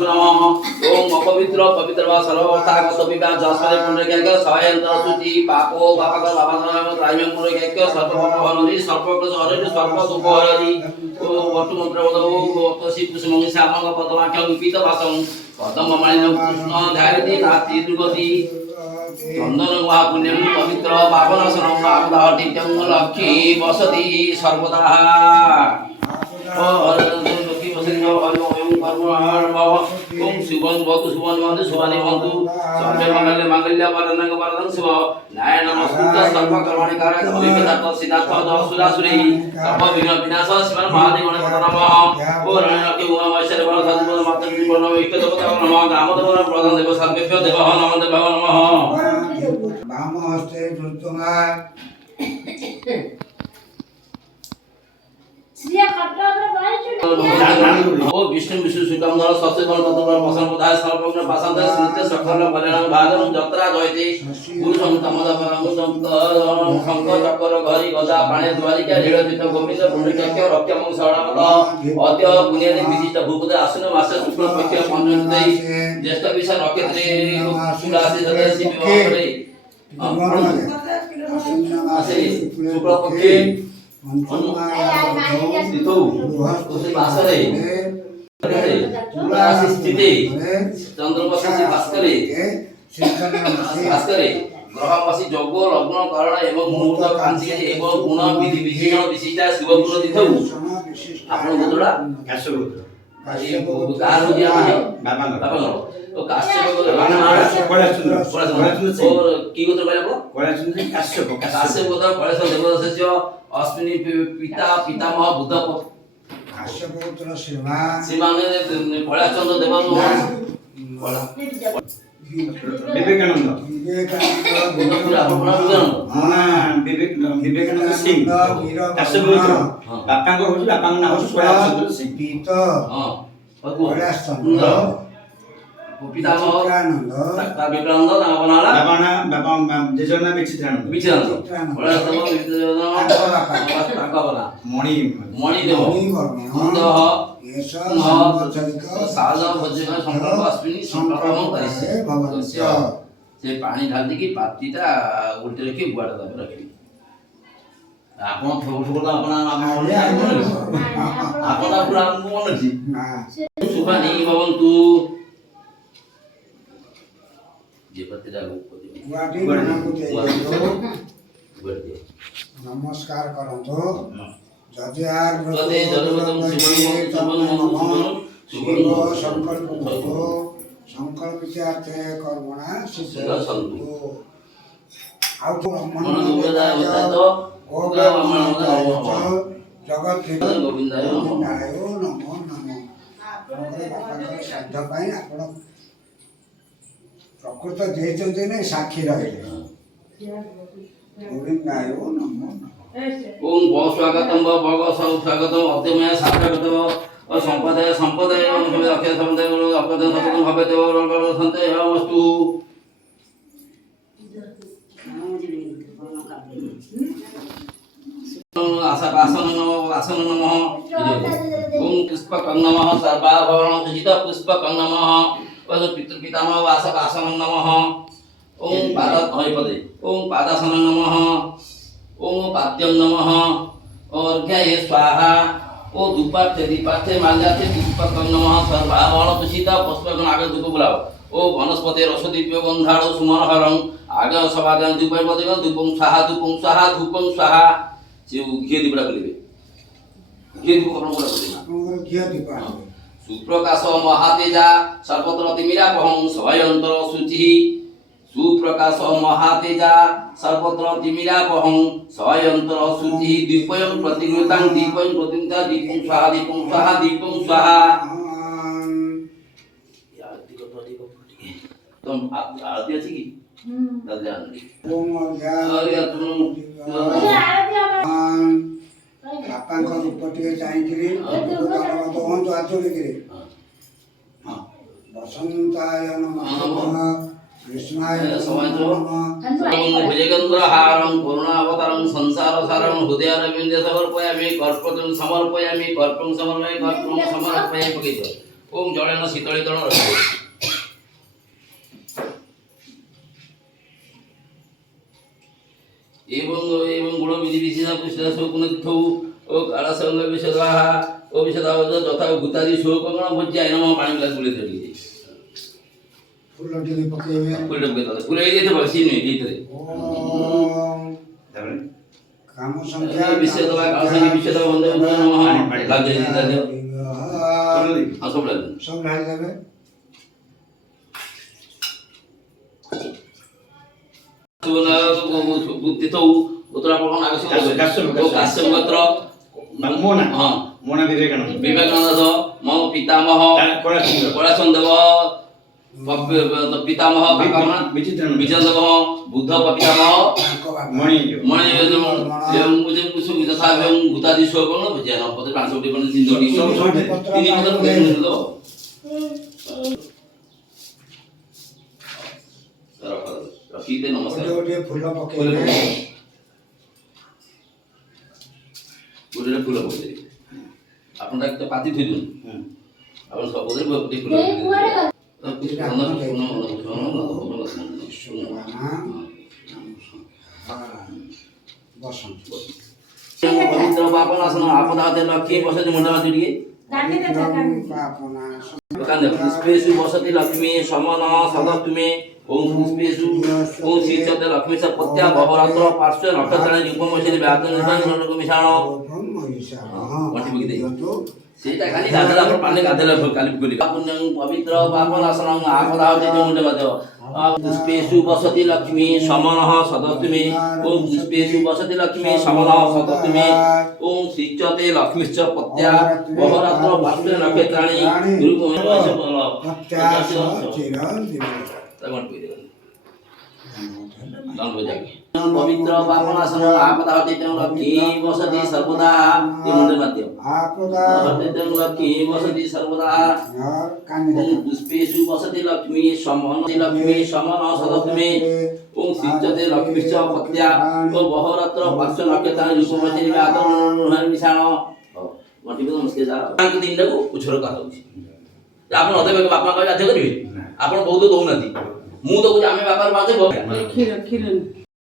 नमः ओम अपवित्र पवित्र वा सर्ववस्थागत विवाह जस्पदे पुण्यज्ञ सहायंत्र शुचि पापो पापक बाबानाम त्रायम पुण्यज्ञ सर्वपापहरि सर्वकृत हरि सर्व दुख हरि ओ वटु मंत्र वदो तसी कुसुमंग श्यामंग पदमाख्यं पीत भासं पदम मणिनं कृष्ण ध्यायति नाति दुर्गति चंदन गुहा पुण्यं पवित्र पावनासनं आपदाहटित्यं लक्ष्मी वसति सर्वदा ओम शिवं भवतु शुभं भवतु शुभानि भवन्तु सर्वे मंगल्य वरदं वरदं शिव नारायण नमस्कृत्य सर्वकर्माणि कारयति वेदांत सिद्धार्थ सुरासुरे सर्व विघ्न विनाश शिव महादेव नमः ओ रणके उमा वैश्य बल सद्गुण माता त्रिपुरण इष्ट देवता नमः ग्रामदेव प्रधान देव सर्वेभ्यो देव नमः देव नमः वाम हस्ते धृतुमा ओ विष्णु विष्णु सुकंदर सबसे बल तत्पर पसन पदाय सर्वज्ञ भाषांतर स्मृत्य सकल कल्याण भागम जत्रा जयते गुरु संतमद परम संत शंख चक्र घरी गदा पाणे द्वारिका लीलजित गोविंद पुण्यज्ञ रत्यम शरणमत अद्य पुण्यदि विशिष्ट भूपद आश्विन मास शुक्ल पक्ष पंचमी ज्येष्ठ विषय नक्षत्रे सुराशि सदस्य विवाहरे शुक्ल पक्ष तिथौ उसे भास्करे स्थिति चंद्रवशी भास्करे ग्रहवशी जोग लग्न करण एवं मुहूर्त कांति एवं गुण विधि विशेषण विशिष्टा शिव गुण तिथौ आपण गोत्रा काश्यप गोत्र कार हो दिया है बाबा तो काश्यप गोत्र और की गोत्र भाई आपको काश्यप गोत्र कलेश देवदस्य अश्विनी पिता पितामह बुद्ध काश्यप पुत्र श्रीमा श्रीमाने कलाचंद्र देवन विवेकानंद विवेकानंद सिंह काश्यप गोत्र बापांग होची बापांग नाम होची कलाचंद्र सिंह पीत हां कलाचंद्र पितामह चित्रानंद ता विवेकानंद नाम बनाला बापा जेजना विचित्रानंद ताका बना मणि देव अंधः ये साल भजन संकल्प अश्विनी संकल्पम करिसे से पानी ढाल देकी पातीटा उल्टे रखी गुआड़ा दाबे रखी आपण थोड़ आपण आपण पूरा मन अछि सुभानि भवन्तु जे प्रतिटा नमस्कार करंतो जदयार शिव संकल्प संकल्पित्यार्थे कर्मणा सिद्धसन्तु आउ तो जगत गोविंदाय नमो नमो श्राद्ध पाई आपण प्रकृत देते ने साक्षी रहे गोविंदाय नमो ओम बहु स्वागतम भग स्वागतम अत्यमय स्वागतम और संपदाय संपदाय अक्षय संपदाय अपदाय सततम भवेत और संते वस्तु आशा आसन नमः ओम पुष्पकं नमः सर्वाभरण पूजित पुष्पकं नमः और पितृपितामह वासक आसन नमः ओम पाद पदे ओम पादासन नमः ओम पाद्यम नमः और क्या ये स्वाहा ओ दुपार्थे दीपार्थे माल्यार्थे पुष्पकं नमः सर्वाभरण पूजित पुष्पकं आगे दुख बुलाओ ओ वनस्पति रसदीप्य गंधाड़ो सुमनहरं आगे सभागान दुपै पदे धूपं स्वाहा स्वाहा से घी दीपड़ा बोलिबे घी दीप कपड़ा बोला बोलिना घी दीप सुप्रकाश महातेजा सर्वत्र तिमिरा बहं सभयंतर शुचि सुप्रकाश महातेजा सर्वत्र तिमिरा बहं सभयंतर शुचि दीपयं प्रतिगृतां दीपयं प्रतिगृता दीपं स्वाहा तुम आरती अछि की चल जान ओम बापांक रूप टिके चाहिकरी तो हन तो आचोले करे हां वसंताय नमः कृष्णाय नमः भुजगंधरहारं करुणावतारं संसारसारं हृदयारविन्दे समर्पयामि कर्पूरं समर्पयामि कर्पूरं समर्पयामि पकेतो ओम जलेन शीतलीकरण रक्षते एवं गुण विधि विशेष पुष्ट शोकुन तिथौ ओ कालसंग विशदाः ओ विशदावद तथा भूतादि शोकगण भज्याय नमः पानी ग्लास गुले दे फूल टिके पकेबे फूल डबके तो फूल ए देते बसी नहीं भीतर ओम ତାପରେ काम संख्या विशेषदा कालसंग विशदा वंदे नमः लाग जाए दे दे हां सब लाग सब ढाल देबे सुना बुद्धि तो उत्तरापण आवश्यक तो काश्यप गोत्र ମୋନା हां ମୋନା ବିବେକାନନ୍ଦ विवेकानंद मो पितामह कोलासंदेव पितामह ବିଚିତ୍ରାନନ୍ଦ विजयदेव बुद्ध पितामह ମଣି मणि मुझे कुछ तथा भूतादि शोकन भज्यान पद 5 टी कोन सिंधोटी सब तीन पद दो रखीते नमस्कार ओटे फूल पकेबे फूल पके आपण तो पाती थई दन आपण सब बोले फूल बसंत पवित्र पापन आसन आपदाते लक्ष्मी बसति मंडला दिए पापना कांदे पुष्पेषु वसति लक्ष्मी समन सदा तुमे ओम पुष्पेषु ओम शीर्षते लक्ष्मी स पत्या बहुरात्र पार्श्व नक्षत्र युगमशि व्यातन संग मिशाण वटी बगी दे सेटा खाली गाधला पर पानी गाधला काली गुली पुण्यं पवित्र पापन आसन आपदाते मुंडे मध्य पुष्पेषु वसति लक्ष्मी समनः सदतुमे ओम पुष्पेषु वसति लक्ष्मी समनः सदतुमे ओम शीर्षते लक्ष्मीश्च पत्या बहुरात्र पार्श्व नक्षत्राणि युगमशि प्रत्याश चिरं पवित्र पापनासन आपदाते लक्ष्मी वसति सर्वदा मुंडे मध्य आपदा लक्ष्मी वसति सर्वदा पुष्पेषु वसति लक्ष्मी समन सदतुमे ओम शीर्षते लक्ष्मीश्च पत्या बहुरात्र पार्श्व नक्षत्राणि युगमशि व्यातन मिशाण वटी नमस्कार तांक दिनटाକୁ उछर काढुछि आपण अधे बापा का जाते करिवे आपण बहुत दउनाती मु तो आमे बापा पाछे क्षीर